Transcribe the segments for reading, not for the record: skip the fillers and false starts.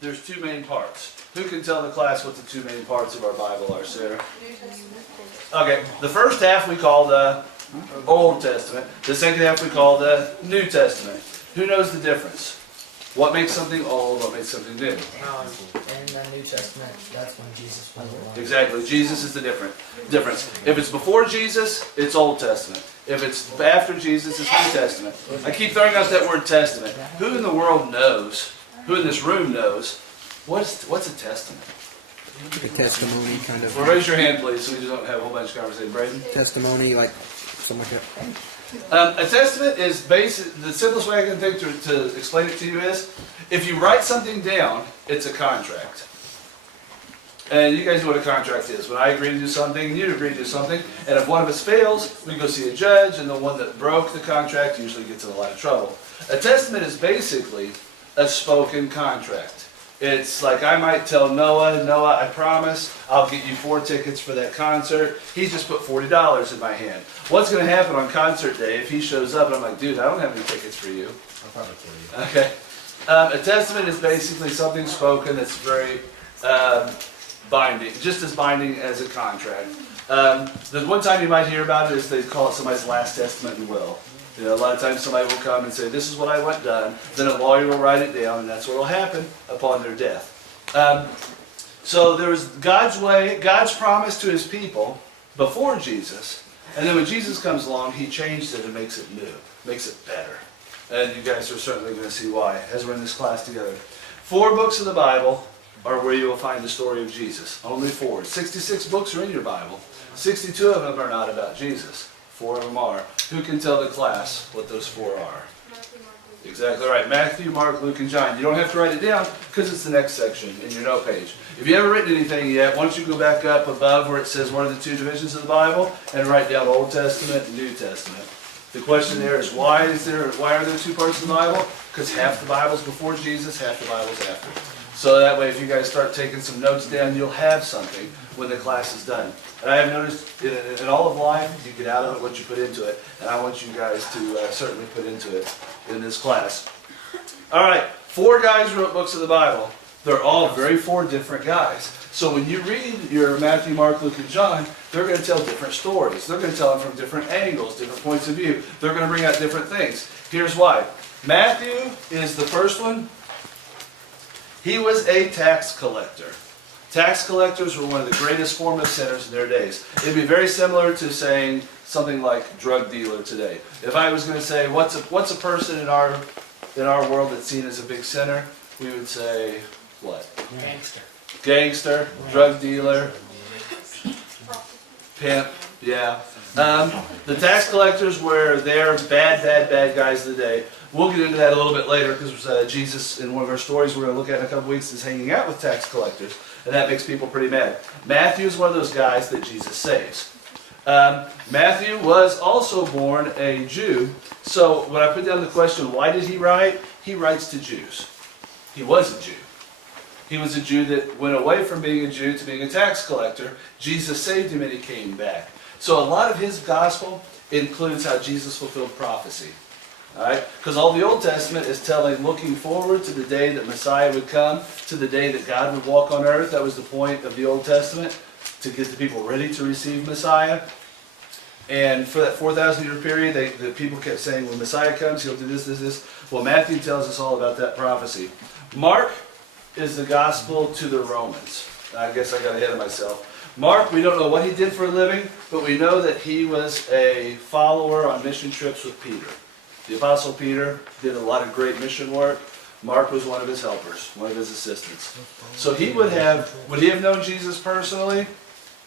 there's two main parts. Who can tell the class what the two main parts of our Bible are, Sarah? Okay, the first half we call the Old Testament. The second half we call the New Testament. Who knows the difference? What makes something old, what makes something new? In the New Testament, that's when Jesus was born. Exactly, Jesus is the difference. If it's before Jesus, it's Old Testament. If it's after Jesus, it's New Testament. I keep throwing out that word testament. Who in the world knows, who in this room knows, what's a testament? A testimony, kind of. Well, raise your hand, please, so we don't have a whole bunch of conversation. Braden? Testimony, like something like that. A testament is basic. The simplest way I can think to explain it to you is, if you write something down, it's a contract. And you guys know what a contract is. When I agree to do something, you agree to do something, and if one of us fails, we go see a judge, and the one that broke the contract usually gets in a lot of trouble. A testament is basically a spoken contract. It's like I might tell Noah, I promise I'll get you 4 tickets for that concert. He just put $40 in my hand. What's going to happen on concert day if he shows up and I'm like, dude, I don't have any tickets for you? I'll probably kill you. Okay. A testament is basically something spoken that's very binding, just as binding as a contract. The one time you might hear about it is they call it somebody's last testament and will. You know, a lot of times somebody will come and say, this is what I want done. Then a lawyer will write it down, and that's what will happen upon their death. So there was God's way, God's promise to his people before Jesus. And then when Jesus comes along, he changed it and makes it new, makes it better. And you guys are certainly going to see why as we're in this class together. 4 books of the Bible are where you will find the story of Jesus. Only 4. 66 books are in your Bible. 62 of them are not about Jesus. 4 of them are. Who can tell the class what those 4 are? Exactly right. Matthew, Mark, Luke, and John. You don't have to write it down because it's the next section in your note page. If you haven't written anything yet, why don't you go back up above where it says what are the 2 divisions of the Bible and write down Old Testament and New Testament. The question there is why are there 2 parts of the Bible? Because half the Bible's before Jesus, half the Bible's after. So that way if you guys start taking some notes down, you'll have something when the class is done. And I have noticed in all of life, you get out of it what you put into it. And I want you guys to certainly put into it in this class. All right, 4 guys wrote books of the Bible. They're all 4 different guys. So when you read your Matthew, Mark, Luke, and John, they're going to tell different stories. They're going to tell them from different angles, different points of view. They're going to bring out different things. Here's why. Matthew is the first one. He was a tax collector. Tax collectors were one of the greatest form of sinners in their days. It'd be very similar to saying something like drug dealer today. If I was going to say, what's a person in our world that's seen as a big sinner, we would say, what? Gangster. Gangster, drug dealer, pimp, yeah. The tax collectors were their bad guys of the day. We'll get into that a little bit later because Jesus, in one of our stories we're going to look at in a couple weeks, is hanging out with tax collectors. And that makes people pretty mad. Matthew is one of those guys that Jesus saves. Matthew was also born a Jew. So when I put down the question, why did he write? He writes to Jews. He was a Jew. He was a Jew that went away from being a Jew to being a tax collector. Jesus saved him and he came back. So a lot of his gospel includes how Jesus fulfilled prophecy. Alright? Because all the Old Testament is looking forward to the day that Messiah would come, to the day that God would walk on earth. That was the point of the Old Testament, to get the people ready to receive Messiah. And for that 4,000 year period, the people kept saying, when Messiah comes, he'll do this, this, this. Well, Matthew tells us all about that prophecy. Mark is the gospel to the Romans. I guess I got ahead of myself. Mark, we don't know what he did for a living, but we know that he was a follower on mission trips with Peter. The Apostle Peter did a lot of great mission work. Mark was one of his helpers, one of his assistants. So he would he have known Jesus personally?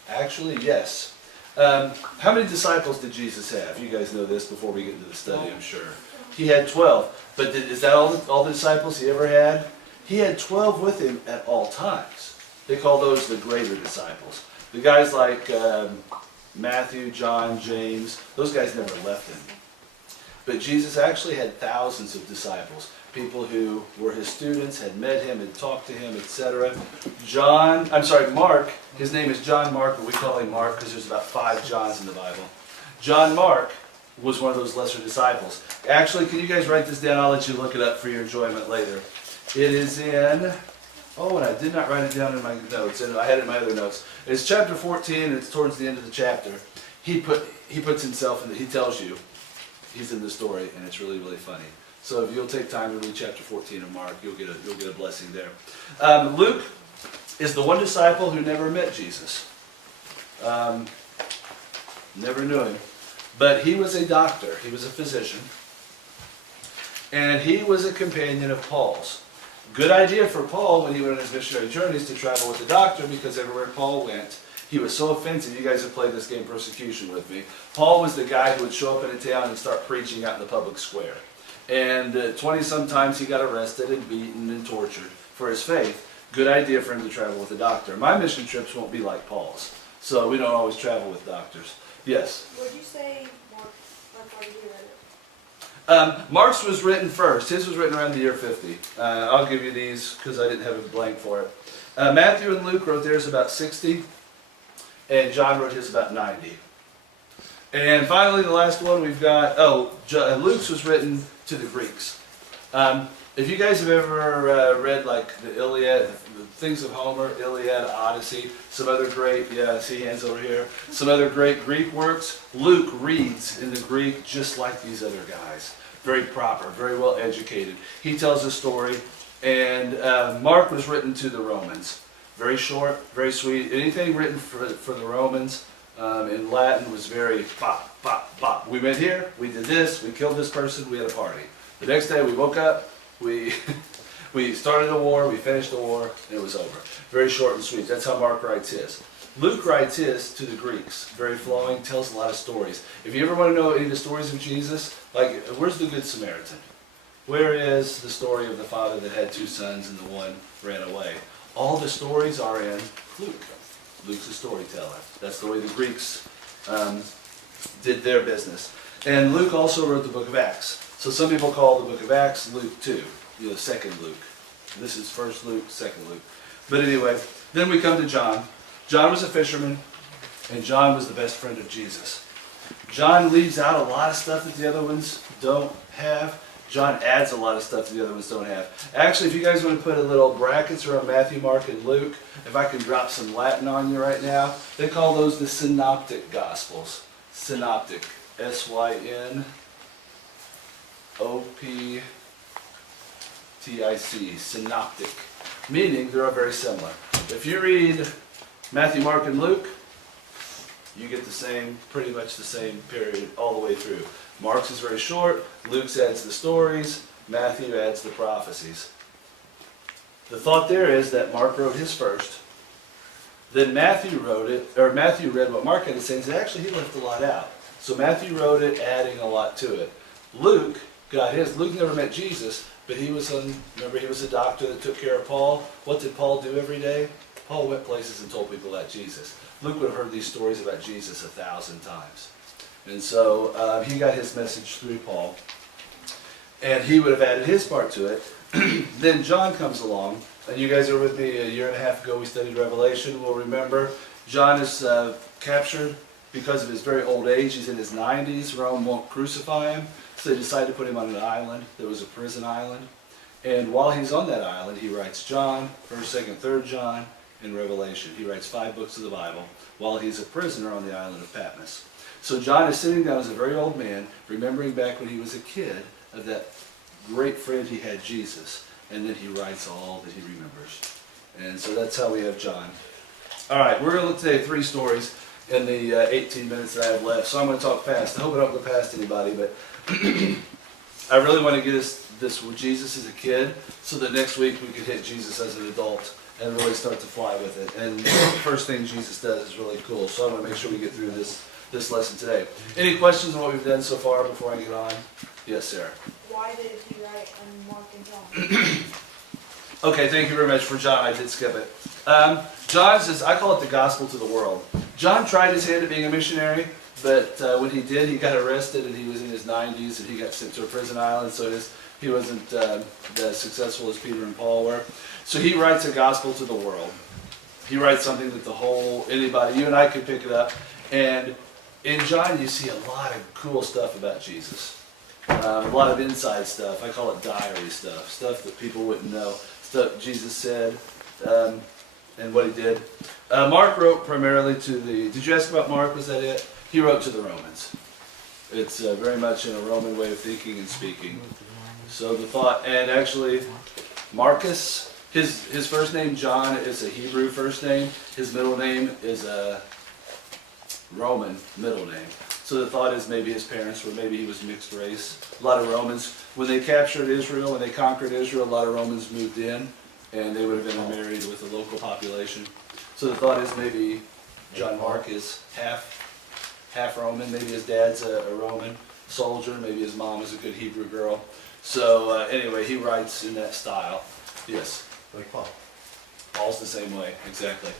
Actually, yes. How many disciples did Jesus have? You guys know this before we get into the study, I'm sure. He had 12. But is that all the disciples he ever had? He had 12 with him at all times. They call those the greater disciples. The guys like Matthew, John, James, those guys never left him. But Jesus actually had thousands of disciples, people who were his students, had met him, had talked to him, etc. Mark, his name is John Mark, but we call him Mark because there's about 5 Johns in the Bible. John Mark was one of those lesser disciples. Actually, can you guys write this down? I'll let you look it up for your enjoyment later. It is in Oh, and I did not write it down in my notes, and I had it in my other notes. It's chapter 14, and it's towards the end of the chapter. He puts himself in he tells you he's in the story, and it's really, really funny. So if you'll take time to read chapter 14 of Mark, you'll get a blessing there. Luke is the one disciple who never met Jesus. Never knew him. But he was a doctor. He was a physician. And he was a companion of Paul's. Good idea for Paul when he went on his missionary journeys to travel with the doctor, because everywhere Paul went, he was so offensive. You guys have played this game Persecution with me. Paul was the guy who would show up in a town and start preaching out in the public square. And 20 sometimes he got arrested and beaten and tortured for his faith. Good idea for him to travel with a doctor. My mission trips won't be like Paul's, so we don't always travel with doctors. Yes? Would you say Mark already read it? Mark's was written first. His was written around the year 50. I'll give you these because I didn't have a blank for it. Matthew and Luke wrote theirs about 60, and John wrote his about 90. And finally, the last one we've got, Luke's was written to the Greeks. If you guys have ever read like the Iliad, the things of Homer, Iliad, Odyssey, some other great, see hands over here, some other great Greek works, Luke reads in the Greek just like these other guys. Very proper, very well educated. He tells a story, and Mark was written to the Romans. Very short, very sweet. Anything written for the Romans in Latin was very bop, bop, bop. We went here, we did this, we killed this person, we had a party. The next day we woke up, we started a war, we finished the war, and it was over. Very short and sweet. That's how Mark writes his. Luke writes his to the Greeks. Very flowing, tells a lot of stories. If you ever want to know any of the stories of Jesus, like, where's the Good Samaritan? Where is the story of the father that had 2 sons and the one ran away? All the stories are in Luke. Luke's a storyteller. That's the way the Greeks did their business. And Luke also wrote the book of Acts. So some people call the book of Acts Luke 2, second Luke. This is first Luke, second Luke. But anyway, then we come to John. John was a fisherman, and John was the best friend of Jesus. John leaves out a lot of stuff that the other ones don't have. John adds a lot of stuff that the other ones don't have. Actually, if you guys want to put a little brackets around Matthew, Mark, and Luke, if I can drop some Latin on you right now, they call those the synoptic gospels. Synoptic. S-Y-N-O-P-T-I-C. Synoptic. Meaning they're all very similar. If you read Matthew, Mark, and Luke, you get the same, pretty much the same period all the way through. Mark's is very short, Luke's adds the stories, Matthew adds the prophecies. The thought there is that Mark wrote his first, then Matthew read what Mark had to say and said, actually he left a lot out. So Matthew wrote it, adding a lot to it. Luke got his. Luke never met Jesus, but he was remember he was a doctor that took care of Paul. What did Paul do every day? Paul went places and told people about Jesus. Luke would have heard these stories about Jesus 1,000 times. And so he got his message through Paul. And he would have added his part to it. Then John comes along. And you guys are with me a year and a half ago, we studied Revelation. We'll remember John is captured because of his very old age. He's in his 90s. Rome won't crucify him. So they decide to put him on an island. There was a prison island. And while he's on that island, he writes John, 1st, 2nd, 3rd John, and Revelation. He writes 5 books of the Bible while he's a prisoner on the island of Patmos. So John is sitting down as a very old man, remembering back when he was a kid of that great friend he had, Jesus. And then he writes all that he remembers. And so that's how we have John. All right, we're going to look today at 3 stories in the 18 minutes that I have left. So I'm going to talk fast. I hope I don't go past anybody, but I really want to get this with Jesus as a kid, so that next week we could hit Jesus as an adult and really start to fly with it. And the first thing Jesus does is really cool. So I want to make sure we get through this lesson today. Any questions on what we've done so far before I get on? Yes, Sarah. Why did he write on Mark and John? Okay, thank you very much for John. I did skip it. John says, I call it the gospel to the world. John tried his hand at being a missionary, but when he did, he got arrested and he was in his 90s and he got sent to a prison island, so he wasn't as successful as Peter and Paul were. So he writes a gospel to the world. He writes something that anybody, you and I could pick it up. And in John, you see a lot of cool stuff about Jesus. A lot of inside stuff. I call it diary stuff. Stuff that people wouldn't know. Stuff Jesus said, and what he did. Mark wrote primarily to the, did you ask about Mark, was that it? He wrote to the Romans. It's very much in a Roman way of thinking and speaking. So the thought, and actually Marcus, his first name John is a Hebrew first name. His middle name is a Roman middle name. So the thought is maybe his parents were, maybe he was mixed race. A lot of Romans, when they captured Israel, when they conquered Israel, a lot of Romans moved in, and they would have been married with the local population. So the thought is maybe John Mark is half Roman, maybe his dad's a Roman soldier, maybe his mom is a good Hebrew girl. So anyway, he writes in that style. Yes? Like Paul. Paul's the same way, exactly.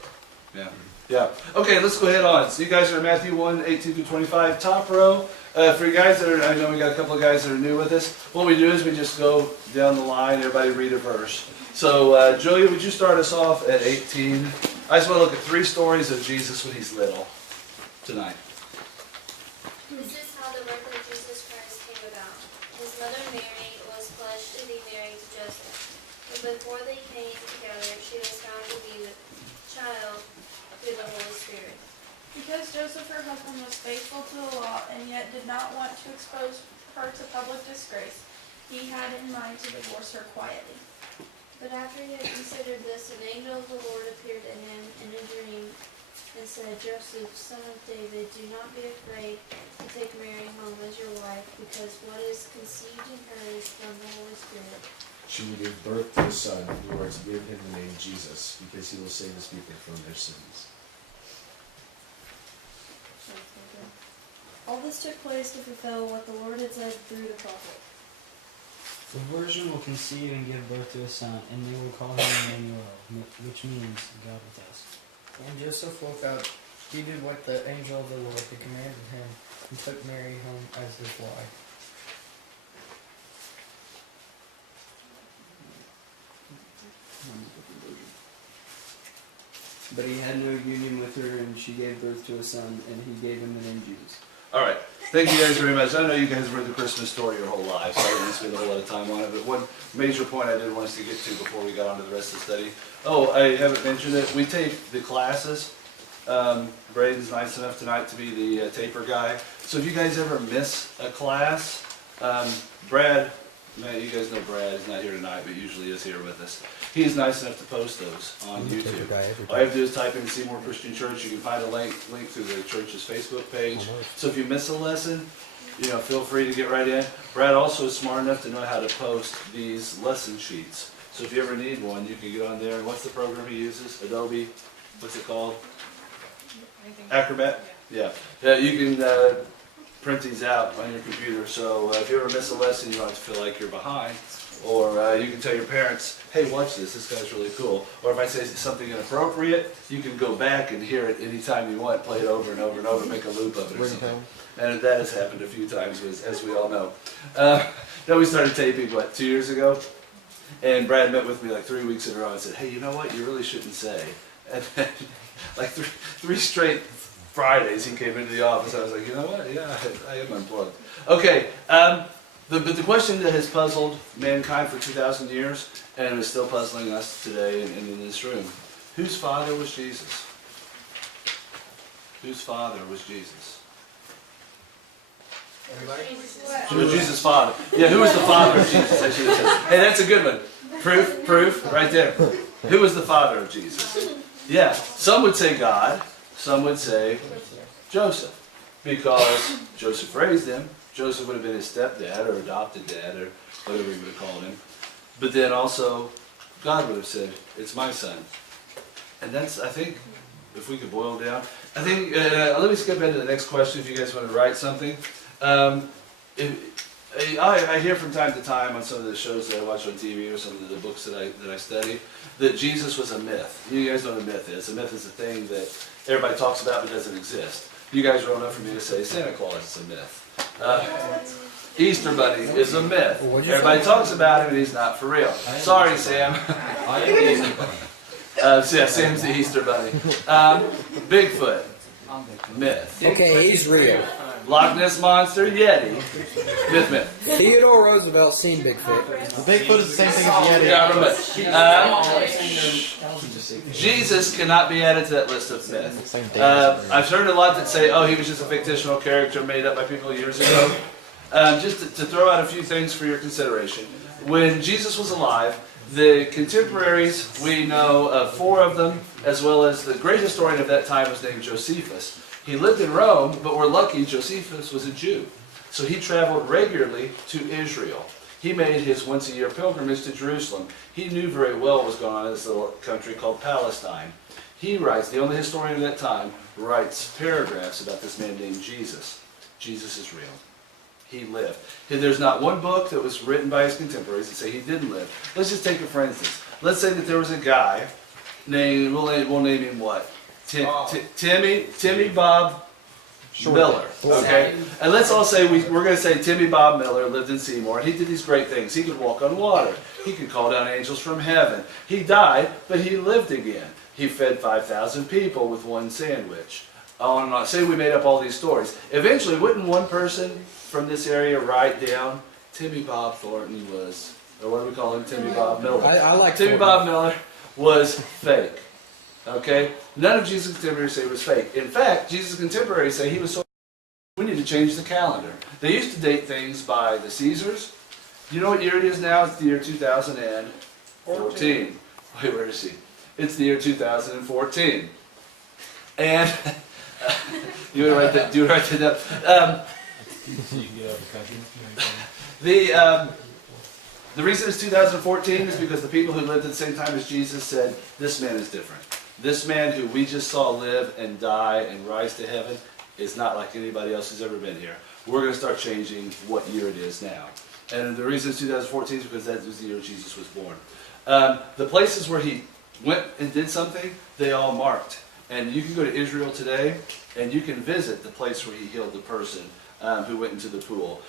Yeah. Yeah. Okay, let's go ahead on. So you guys are in Matthew 1, 18 through 25, top row. For you guys that are, I know we got a couple of guys that are new with us. What we do is we just go down the line, everybody read a verse. So Julia, would you start us off at 18? I just want to look at 3 stories of Jesus when he's little tonight. This is how the birth of Jesus Christ came about. His mother Mary was pledged to be married to Joseph. But before they came together, she was found to be with child through the Holy Spirit. Because Joseph, her husband, was faithful to the law and yet did not want to expose her to public disgrace, he had in mind to divorce her quietly. But after he had considered this, an angel of the Lord appeared to him in a dream and said, Joseph, son of David, do not be afraid to take Mary home as your wife, because what is conceived in her is from the Holy Spirit. She will give birth to a son, and you are to give him the name Jesus, because he will save his people from their sins. All this took place to fulfill what the Lord had said through the prophet. The virgin will conceive and give birth to a son, and they will call him Emmanuel, which means God with us. And Joseph woke up. He did what the angel of the Lord had commanded him, and took Mary home as his wife. But he had no union with her, and she gave birth to a son, and he gave him the name Jesus. All right. Thank you guys very much. I know you guys read the Christmas story your whole lives, so I didn't spend a whole lot of time on it. But one major point I did want us to get to before we got on to the rest of the study. Oh, I haven't mentioned it. We tape the classes. Braden's nice enough tonight to be the taper guy. So if you guys ever miss a class, Brad, man, you guys know Brad. He's not here tonight, but usually is here with us. He's nice enough to post those on YouTube. All you have to do is type in Seymour Christian Church. You can find a link through the church's Facebook page. So if you miss a lesson, feel free to get right in. Brad also is smart enough to know how to post these lesson sheets. So if you ever need one, you can get on there. And what's the program he uses? Adobe? What's it called? Acrobat? Yeah. You can print these out on your computer. So if you ever miss a lesson, you don't have to feel like you're behind. Or you can tell your parents, hey, watch this. This guy's really cool. Or if I say something inappropriate, you can go back and hear it anytime you want. Play it over and over and over, make a loop of it or something. And that has happened a few times, as we all know. Then we started taping, 2 years ago? And Brad met with me like 3 weeks in a row and said, hey, you know what? You really shouldn't say. And then, like three straight Fridays he came into the office. I was like, you know what? Yeah, I am unplugged. Okay, but the question that has puzzled mankind for 2,000 years and is still puzzling us today and in this room, whose father was Jesus? Whose father was Jesus? Everybody? Who was Jesus' father? Yeah, who was the father of Jesus? I should have said. Hey, that's a good one. Proof, right there. Who was the father of Jesus? Yeah, some would say God, some would say Joseph, because Joseph raised him. Joseph would have been his stepdad or adopted dad or whatever he would have called him. But then also, God would have said, it's my son. And that's, I think, if we could boil down, I think, let me skip into the next question if you guys want to write something. I hear from time to time on some of the shows that I watch on TV or some of the books that I study that Jesus was a myth. You guys know what a myth is. A myth is a thing that everybody talks about but doesn't exist. You guys are old enough for me to say Santa Claus is a myth. Easter Bunny is a myth. Everybody talks about him and he's not for real. Sorry, Sam. I am the Easter Bunny. Yeah, Sam's the Easter Bunny. Bigfoot, myth. Okay, he's real. Loch Ness Monster, Yeti, myth. Theodore Roosevelt seen Bigfoot. Bigfoot is the same thing as Yeti. Yeah, Jesus cannot be added to that list of myth. I've heard a lot that say, oh, he was just a fictional character made up by people years ago. Just to throw out a few things for your consideration. When Jesus was alive, the contemporaries, we know of 4 of them, as well as the great historian of that time was named Josephus. He lived in Rome, but we're lucky Josephus was a Jew. So he traveled regularly to Israel. He made his once-a-year pilgrimage to Jerusalem. He knew very well what was going on in this little country called Palestine. He writes, the only historian of that time, writes paragraphs about this man named Jesus. Jesus is real. He lived. There's not one book that was written by his contemporaries that say he didn't live. Let's just take it for instance. Let's say that there was a guy named, we'll name him what? Timmy Bob Miller. Okay? And let's all say, we're going to say Timmy Bob Miller lived in Seymour. And he did these great things. He could walk on water. He could call down angels from heaven. He died, but he lived again. He fed 5,000 people with one sandwich. On and on. Say we made up all these stories. Eventually, wouldn't one person from this area write down Timmy Bob Thornton was, or what do we call him? Timmy Bob Miller. I like Timmy Thornton. Bob Miller was fake. Okay? None of Jesus' contemporaries say he was fake. In fact, Jesus' contemporaries say he was so. We need to change the calendar. They used to date things by the Caesars. You know what year it is now? It's the year 2014. Wait, where is he? It's the year 2014. And you would write that. You would write that down. The reason it's 2014 is because the people who lived at the same time as Jesus said, this man is different. This man who we just saw live and die and rise to heaven is not like anybody else who's ever been here. We're going to start changing what year it is now. And the reason it's 2014 is because that was the year Jesus was born. The places where he went and did something, they all marked. And you can go to Israel today, and you can visit the place where he healed the person who went into the pool.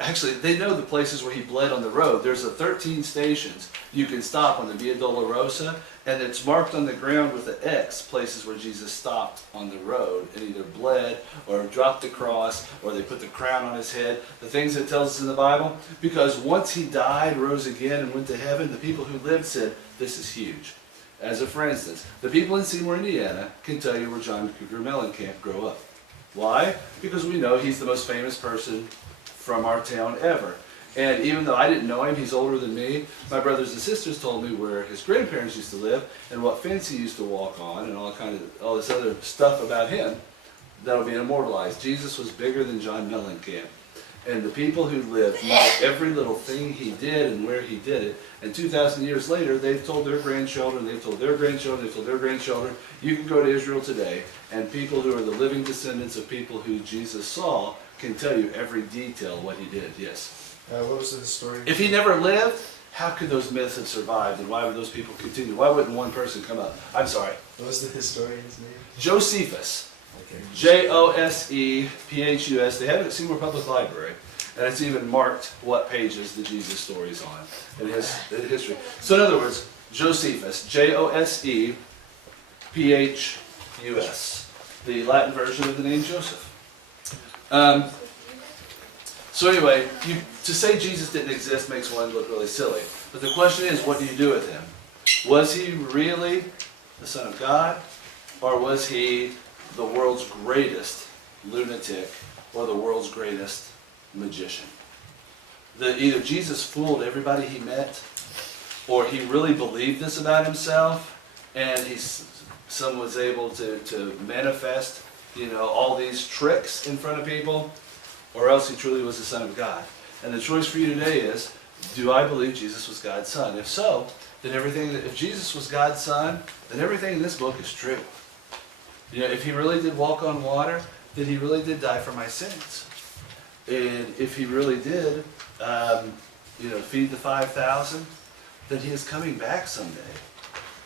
Actually, they know the places where he bled on the road. There's 13 stations you can stop on the Via Dolorosa, and it's marked on the ground with an X, places where Jesus stopped on the road and either bled or dropped the cross or they put the crown on his head, the things that it tells us in the Bible. Because once he died, rose again, and went to heaven, the people who lived said, this is huge. As a for instance, the people in Seymour, Indiana can tell you where John Cougar Mellencamp grew up. Why? Because we know he's the most famous person from our town ever. And even though I didn't know him, he's older than me, my brothers and sisters told me where his grandparents used to live and what fence he used to walk on and all this other stuff about him that'll be immortalized. Jesus was bigger than John Mellencamp. And the people who lived know every little thing he did and where he did it. And 2,000 years later, they've told their grandchildren, they've told their grandchildren, they've told their grandchildren. You can go to Israel today, and people who are the living descendants of people who Jesus saw can tell you every detail of what he did. Yes? What was the story? If he never lived, how could those myths have survived, and why would those people continue? Why wouldn't one person come up? I'm sorry. What was the historian's name? Josephus. Okay. Josephus. They have it at Seymour Public Library. And it's even marked what pages the Jesus story is on in his history. So in other words, Josephus, Josephus, the Latin version of the name Joseph. So anyway, to say Jesus didn't exist makes one look really silly. But the question is, what do you do with him? Was he really the Son of God? Or was he the world's greatest lunatic or the world's greatest magician? Either Jesus fooled everybody he met, or he really believed this about himself, and someone was able to manifest, all these tricks in front of people, or else he truly was the Son of God. And the choice for you today is, do I believe Jesus was God's Son? If so, then if Jesus was God's Son, then everything in this book is true. If he really did walk on water, then he really did die for my sins. And if he really did, feed the 5,000, then he is coming back someday.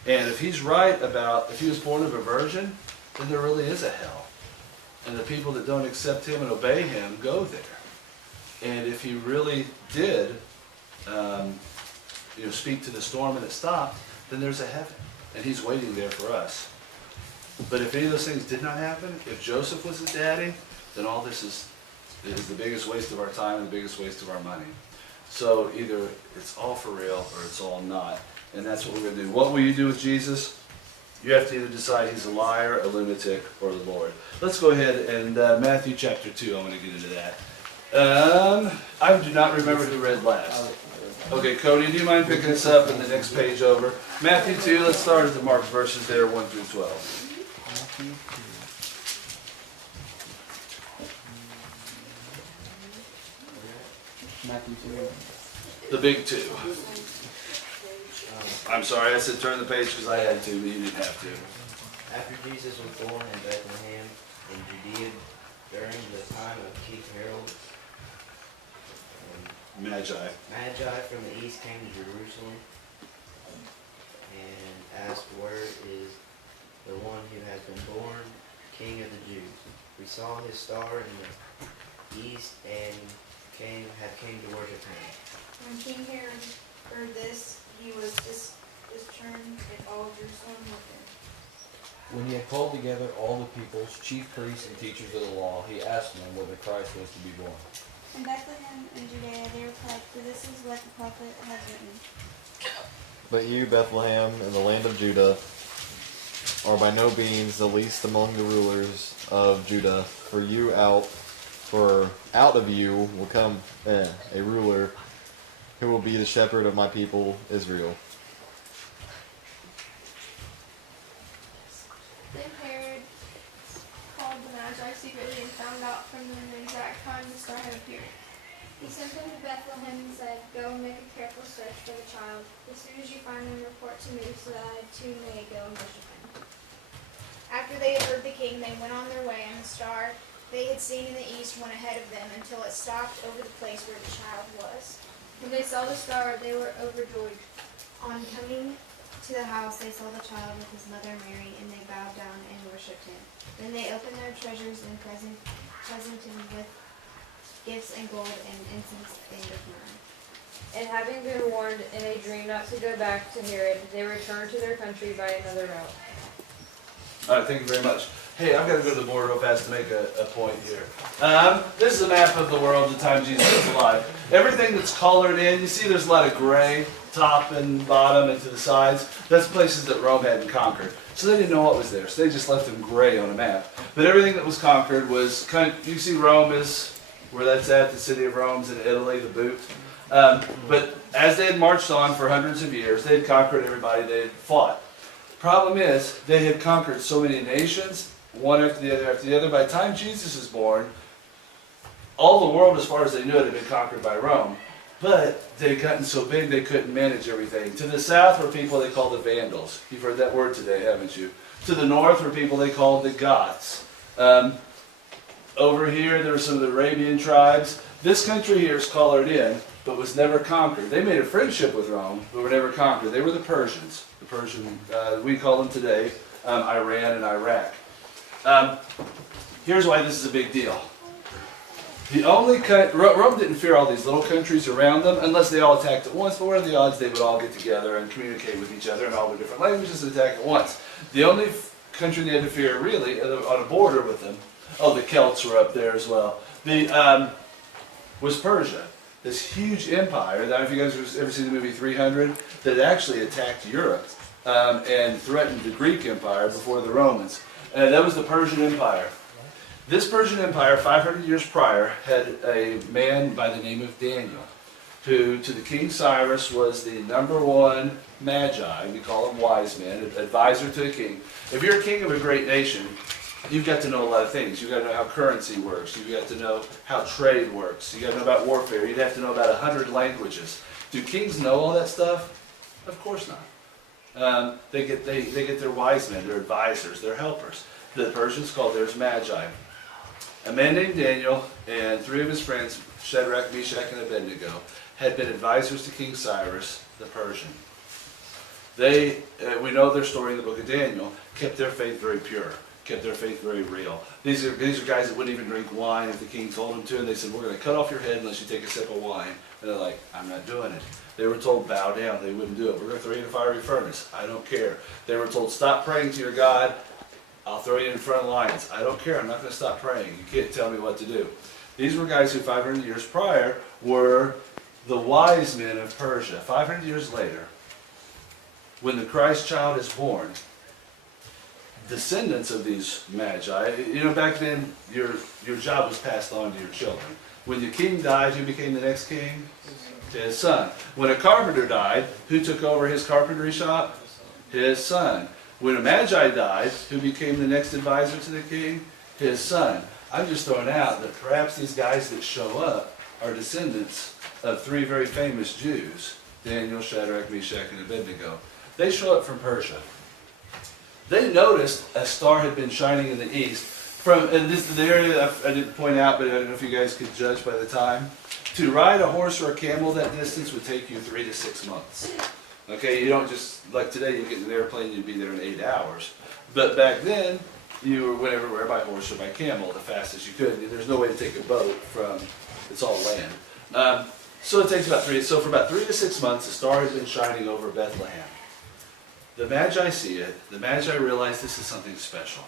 And if he's right about, if he was born of a virgin, then there really is a hell. And the people that don't accept him and obey him go there. And if he really did, speak to the storm and it stopped, then there's a heaven. And he's waiting there for us. But if any of those things did not happen, if Joseph was his daddy, then all this is the biggest waste of our time and the biggest waste of our money. So either it's all for real or it's all not. And that's what we're going to do. What will you do with Jesus? You have to either decide he's a liar, a lunatic, or the Lord. Let's go ahead and Matthew chapter 2, I want to get into that. I do not remember who read last. Okay, Cody, do you mind picking us up in the next page over? Matthew 2, let's start at the marked verses there, 1 through 12. Matthew 2. The big two. I'm sorry, I said turn the page because I had to, but you didn't have to. After Jesus was born in Bethlehem in Judea during the time of King Herod, Magi. Magi from the east came to Jerusalem and asked, "Where is the one who has been born King of the Jews? We saw his star in the east and came to worship him." When King Herod heard this, he was disturbed, and all Jerusalem with him. When he had called together all the peoples, chief priests and teachers of the law, he asked them whether Christ was to be born. In Bethlehem in Judea they replied, "For this is what the prophet has written. But you, Bethlehem, in the land of Judah, are by no means the least among the rulers of Judah. For out of you will come a ruler who will be the shepherd of my people Israel." Then Herod called the Magi secretly and found out from them the exact time the star had appeared. He sent them to Bethlehem and said, "Go and make a careful search for the child. As soon as you find him, report to me so that I too may go and worship him." After they had heard the king, they went on their way, and the star they had seen in the east went ahead of them until it stopped over the place where the child was. When they saw the star, they were overjoyed. On coming to the house, they saw the child with his mother Mary, and they bowed down and worshipped him. Then they opened their treasures and presented him with gifts and gold and incense and of myrrh. And having been warned in a dream not to go back to Herod, they returned to their country by another route. All right, thank you very much. Hey, I've got to go to the board real fast to make a point here. This is a map of the world the time Jesus was alive. Everything that's colored in, you see there's a lot of gray, top and bottom and to the sides. That's places that Rome hadn't conquered. So they didn't know what was there, so they just left them gray on a map. But everything that was conquered was, you see Rome is where that's at, the city of Rome's in Italy, the boot. But as they had marched on for hundreds of years, they had conquered everybody they had fought. Problem is, they had conquered so many nations, one after the other. By the time Jesus is born, all the world, as far as they knew it, had been conquered by Rome. But they'd gotten so big they couldn't manage everything. To the south were people they called the Vandals. You've heard that word today, haven't you? To the north were people they called the Goths. Over here, there were some of the Arabian tribes. This country here is colored in, but was never conquered. They made a friendship with Rome, but were never conquered. They were the Persians. The Persian, we call them today, Iran and Iraq. Here's why this is a big deal. Rome didn't fear all these little countries around them unless they all attacked at once, but what are the odds they would all get together and communicate with each other in all their different languages and attack at once? The only country they had to fear really on a border with them, the Celts were up there as well, was Persia. This huge empire, I don't know if you guys have ever seen the movie 300, that actually attacked Europe and threatened the Greek Empire before the Romans. And that was the Persian Empire. This Persian Empire, 500 years prior, had a man by the name of Daniel, who to the King Cyrus was the #1 magi, we call him wise man, advisor to a king. If you're a king of a great nation, you've got to know a lot of things. You've got to know how currency works. You've got to know how trade works. You've got to know about warfare. You'd have to know about 100 languages. Do kings know all that stuff? Of course not. They get their wise men, their advisors, their helpers. The Persians called theirs magi. A man named Daniel and 3 of his friends, Shadrach, Meshach, and Abednego, had been advisors to King Cyrus, the Persian. They, we know their story in the book of Daniel, kept their faith very pure, kept their faith very real. These are guys that wouldn't even drink wine if the king told them to, and they said, "We're going to cut off your head unless you take a sip of wine." And they're like, "I'm not doing it." They were told, "Bow down." They wouldn't do it. "We're going to throw you in a fiery furnace." "I don't care." They were told, "Stop praying to your God." I'll throw you in front of lions. I don't care. I'm not going to stop praying. You can't tell me what to do. These were guys who 500 years prior were the wise men of Persia. 500 years later, when the Christ child is born, descendants of these magi, back then your job was passed on to your children. When the king died, who became the next king? His son. When a carpenter died, who took over his carpentry shop? His son. When a magi died, who became the next advisor to the king? His son. I'm just throwing out that perhaps these guys that show up are descendants of three very famous Jews, Daniel, Shadrach, Meshach, and Abednego. They show up from Persia. They noticed a star had been shining in the east. And this is the area I didn't point out, but I don't know if you guys could judge by the time. To ride a horse or a camel that distance would take you 3 to 6 months. Okay, you don't just, like today, you get in an airplane, you'd be there in 8 hours. But back then, you went everywhere by horse or by camel the fastest you could. There's no way to take a boat from, it's all land. So it takes so for about 3 to 6 months, the star has been shining over Bethlehem. The Magi see it. The Magi realize this is something special.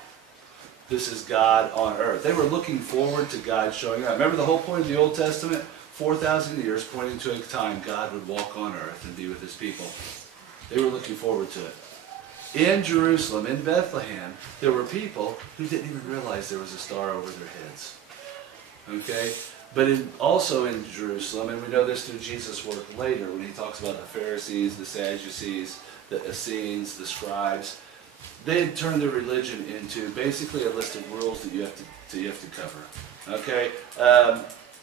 This is God on earth. They were looking forward to God showing up. Remember the whole point of the Old Testament? 4,000 years pointing to a time God would walk on earth and be with his people. They were looking forward to it. In Jerusalem, in Bethlehem, there were people who didn't even realize there was a star over their heads. Okay? But also in Jerusalem, and we know this through Jesus' work later, when he talks about the Pharisees, the Sadducees, the Essenes, the scribes, they had turned their religion into basically a list of rules that you have to cover. Okay?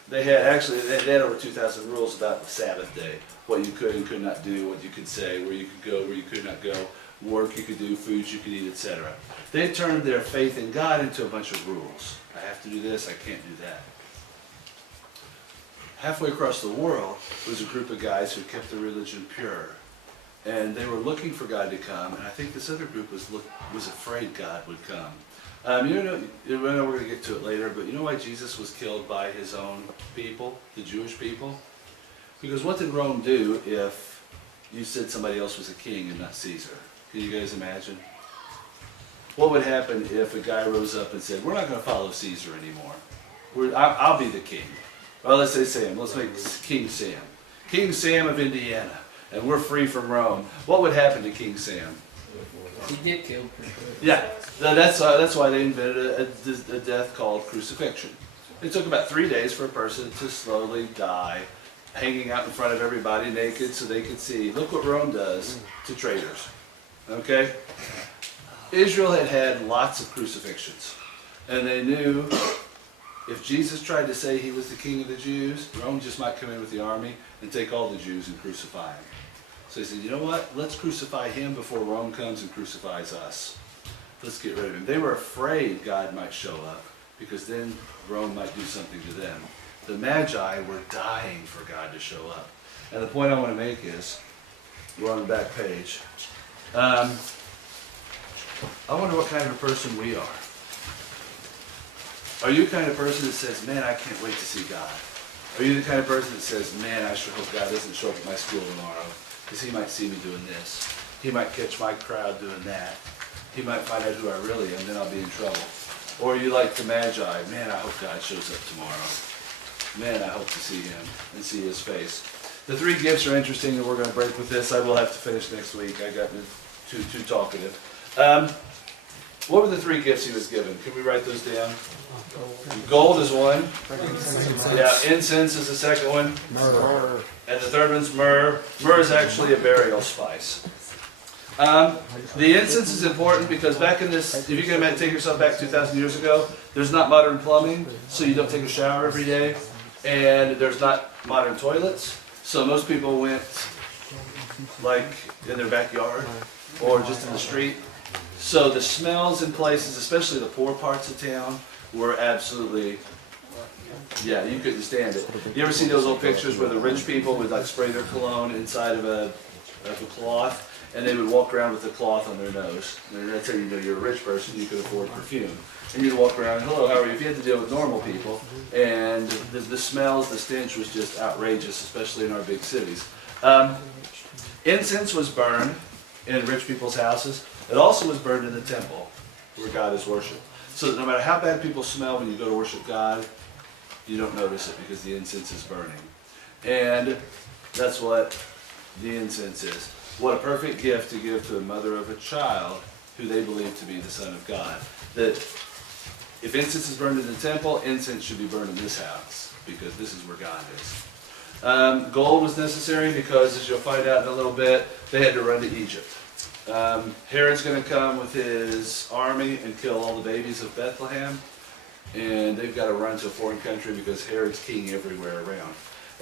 They had over 2,000 rules about the Sabbath day, what you could and could not do, what you could say, where you could go, where you could not go, work you could do, foods you could eat, etc. They turned their faith in God into a bunch of rules. I have to do this, I can't do that. Halfway across the world was a group of guys who kept their religion pure. And they were looking for God to come, and I think this other group was afraid God would come. I know we're going to get to it later, but you know why Jesus was killed by his own people, the Jewish people? Because what did Rome do if you said somebody else was a king and not Caesar? Can you guys imagine? What would happen if a guy rose up and said, we're not going to follow Caesar anymore. I'll be the king. Well, let's say Sam. Let's make King Sam. King Sam of Indiana. And we're free from Rome. What would happen to King Sam? He'd get killed. Yeah, that's why they invented a death called crucifixion. It took about 3 days for a person to slowly die, hanging out in front of everybody naked so they could see. Look what Rome does to traitors. Okay? Israel had had lots of crucifixions. And they knew if Jesus tried to say he was the king of the Jews, Rome just might come in with the army and take all the Jews and crucify him. So he said, you know what? Let's crucify him before Rome comes and crucifies us. Let's get rid of him. They were afraid God might show up because then Rome might do something to them. The Magi were dying for God to show up. And the point I want to make is, we're on the back page. I wonder what kind of a person we are. Are you the kind of person that says, man, I can't wait to see God? Are you the kind of person that says, man, I sure hope God doesn't show up at my school tomorrow because he might see me doing this. He might catch my crowd doing that. He might find out who I really am, then I'll be in trouble. Or are you like the Magi, man, I hope God shows up tomorrow. Man, I hope to see him and see his face. The 3 gifts are interesting, and we're going to break with this. I will have to finish next week. I got too talkative. What were the 3 gifts he was given? Can we write those down? Gold is one. Yeah, incense is the second one. Myrrh. And the third one's myrrh. Myrrh is actually a burial spice. The incense is important because back in this, if you can take yourself back 2,000 years ago, there's not modern plumbing, so you don't take a shower every day, and there's not modern toilets, so most people went like in their backyard or just in the street. So the smells in places, especially the poor parts of town, were absolutely, yeah, you couldn't stand it. You ever see those old pictures where the rich people would like spray their cologne inside of a cloth, and they would walk around with the cloth on their nose? And that's how you know you're a rich person, you could afford perfume. And you'd walk around, hello, how are you? If you had to deal with normal people, and the smells, the stench was just outrageous, especially in our big cities. Incense was burned in rich people's houses. It also was burned in the temple. where God is worshipped. So that no matter how bad people smell when you go to worship God, you don't notice it because the incense is burning. And that's what the incense is. What a perfect gift to give to the mother of a child who they believe to be the Son of God. That if incense is burned in the temple, incense should be burned in this house because this is where God is. Gold was necessary because, as you'll find out in a little bit, they had to run to Egypt. Herod's going to come with his army and kill all the babies of Bethlehem, and they've got to run to a foreign country because Herod's king everywhere around.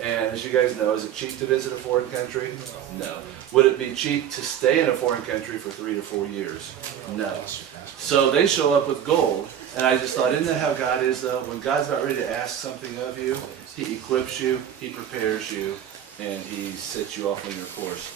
And as you guys know, is it cheap to visit a foreign country? No. Would it be cheap to stay in a foreign country for 3 to 4 years? No. So they show up with gold, and I just thought, isn't that how God is though? When God's about ready to ask something of you, He equips you, He prepares you, and He sets you off on your course.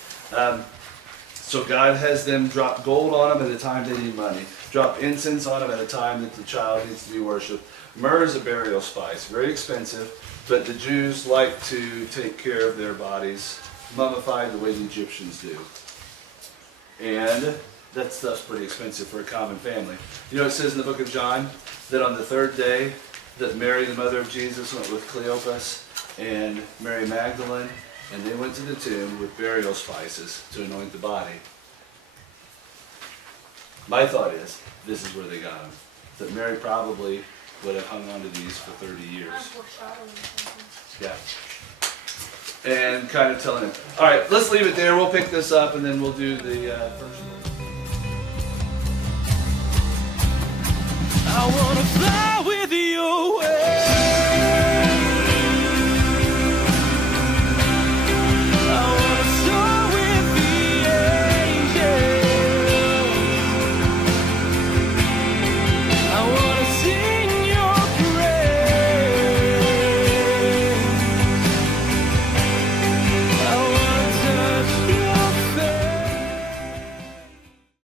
So God has them drop gold on them at a time they need money. Drop incense on them at a time that the child needs to be worshipped. Myrrh is a burial spice, very expensive, but the Jews like to take care of their bodies, mummified the way the Egyptians do. And that stuff's pretty expensive for a common family. You know, it says in the book of John that on the third day that Mary, the mother of Jesus, went with Cleopas and Mary Magdalene, and they went to the tomb with burial spices to anoint the body. My thought is, this is where they got them. That Mary probably would have hung on to these for 30 years. Yeah. And kind of telling him, all right, let's leave it there. We'll pick this up and then we'll do the first one. I wanna fly with you.